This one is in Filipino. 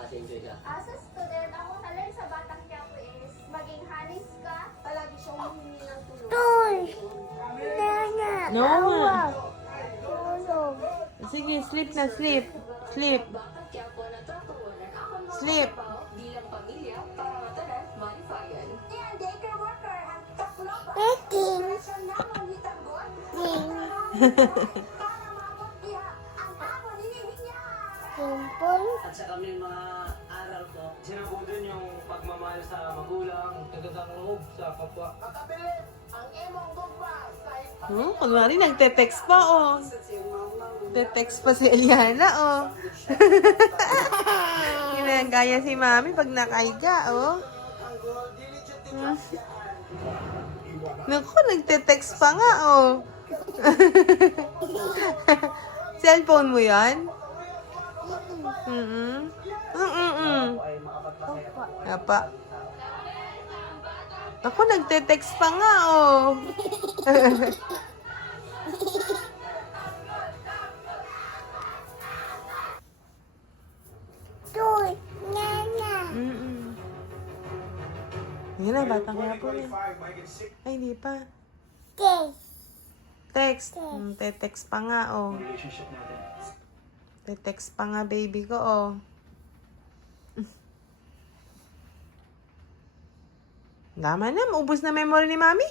As a student, ang mahalin sa Batang Quiapo is maging hanis ka, palagi siyang humingi ng tulong. No nga. Sige, sleep na, sleep. Sleep. Sleep. At sa kami mga aral ko, sinabuo dun yung pagmamahal sa magulang, tagatang loob sa kapwa. Kunwari, nagte-text pa, oh. Nagte-text pa si Eliana, oh. Ginagaya si Mami pag nakaiga, oh. Naku, nagte-text pa nga, oh. Cellphone mo yan? Apa. Ako, nagte-text pa nga, oh. Yan na, Batang Quiapo na. Ay, hindi pa. Text. Te-text pa nga, oh. Relationship natin. Te-text pa nga, baby ko, oh. Tama na, maubos na memory ni Mami.